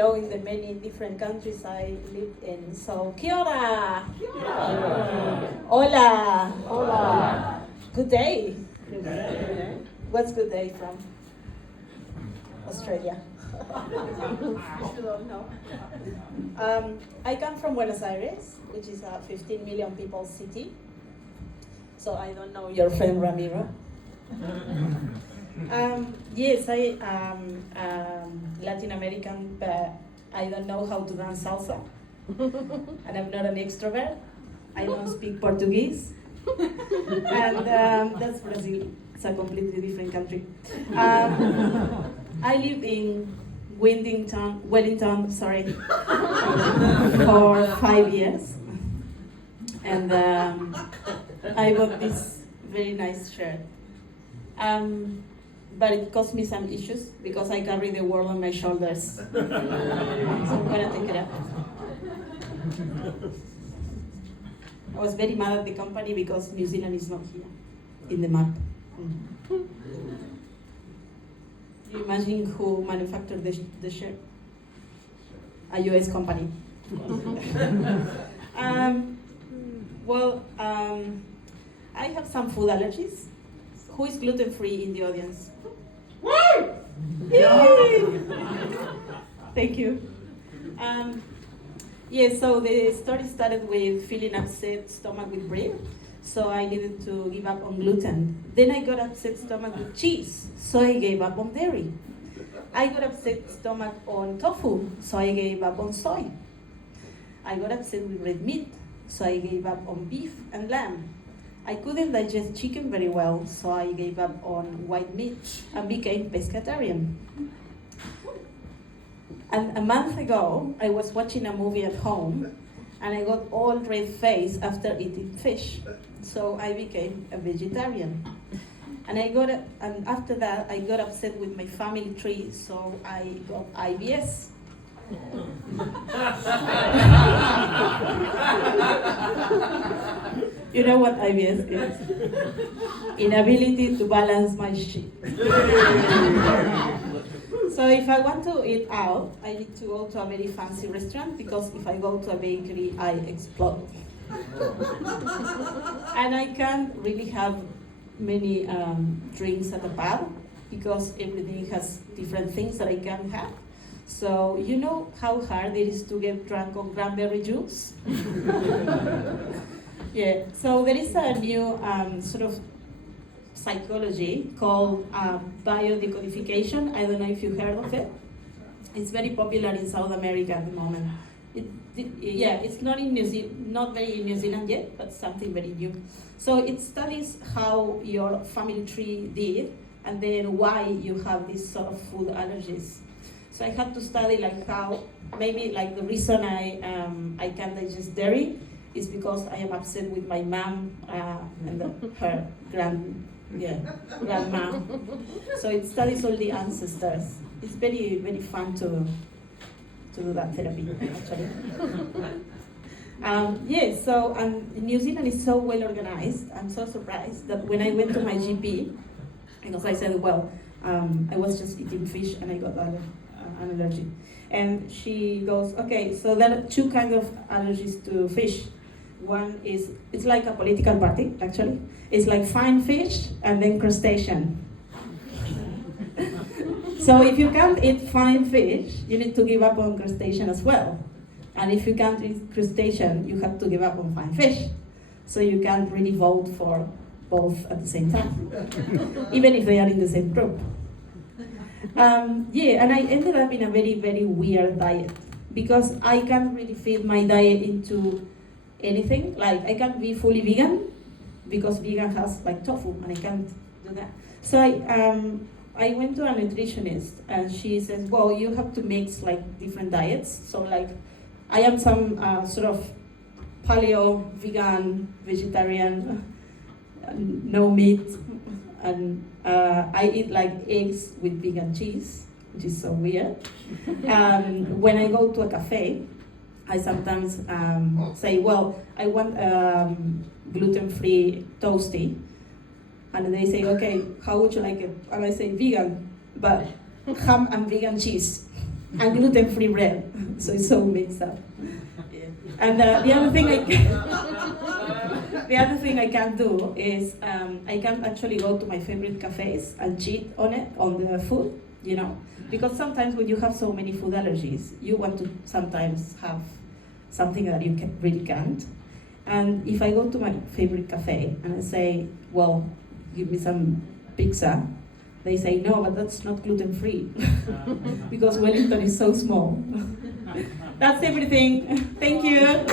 hello in the many different countries I live in. So, kia ora! Kia ora. Hola! Hola! Good day! Good day. What's good day from Australia? You don't know. I come from Buenos Aires, which is a 15 million people city. So I don't know your friend Ramiro. Yes, I am Latin American, but I don't know how to dance salsa. And I'm not an extrovert. I don't speak Portuguese. And that's Brazil. It's a completely different country. I live in Wellington, for 5 years. And I bought this very nice shirt. But it caused me some issues because I carry the world on my shoulders. So I'm gonna take it up. I was very mad at the company because New Zealand is not here in the map. You imagine who manufactured the shirt? A US company. I have some food allergies. Who is gluten-free in the audience? Yay! Thank you. So the story started with feeling upset stomach with bread, so I needed to give up on gluten. Then I got upset stomach with cheese, so I gave up on dairy. I got upset stomach on tofu, so I gave up on soy. I got upset with red meat, so I gave up on beef and lamb. I couldn't digest chicken very well, so I gave up on white meat and became pescatarian. And a month ago, I was watching a movie at home, and I got all red face after eating fish, so I became a vegetarian. And after that, I got upset with my family tree, so I got IBS. You know what IBS is? Inability to balance my shit. So if I want to eat out, I need to go to a very fancy restaurant because if I go to a bakery, I explode. And I can't really have many drinks at the bar because everything has different things that I can't have. So you know how hard it is to get drunk on cranberry juice? Yeah, so there is a new sort of psychology called biodecodification. I don't know if you heard of it. It's very popular in South America at the moment. It's not not very in New Zealand yet, but something very new. So it studies how your family tree did, and then why you have these sort of food allergies. So I had to study how maybe the reason I can't digest dairy is because I am upset with my mom and her grandma. So it studies all the ancestors. It's very, very fun to do that therapy, actually. And New Zealand is so well organized. I'm so surprised that when I went to my GP, because I said, I was just eating fish and I got an allergy. And she goes, okay, so there are two kinds of allergies to fish. One is, it's like a political party, actually. It's like fine fish and then crustacean. So if you can't eat fine fish, you need to give up on crustacean as well. And if you can't eat crustacean, you have to give up on fine fish. So you can't really vote for both at the same time, even if they are in the same group. And I ended up in a very, very weird diet because I can't really fit my diet into anything. I can't be fully vegan because vegan has tofu and I can't do that. So I went to a nutritionist and she says, well, you have to mix different diets. So I am some sort of paleo, vegan, vegetarian, no meat, and I eat eggs with vegan cheese, which is so weird. When I go to a cafe, I sometimes say, well, I want gluten-free toasty. And they say, okay, how would you like it? And I say vegan, but ham and vegan cheese. and gluten-free bread. So it's so mixed up. And the other thing I can do is I can actually go to my favorite cafes and cheat on the food, because sometimes when you have so many food allergies, you want to sometimes have something that you really can't. And if I go to my favorite cafe and I say, well, give me some pizza, they say, no, but that's not gluten-free, because Wellington is so small. That's everything. Thank you.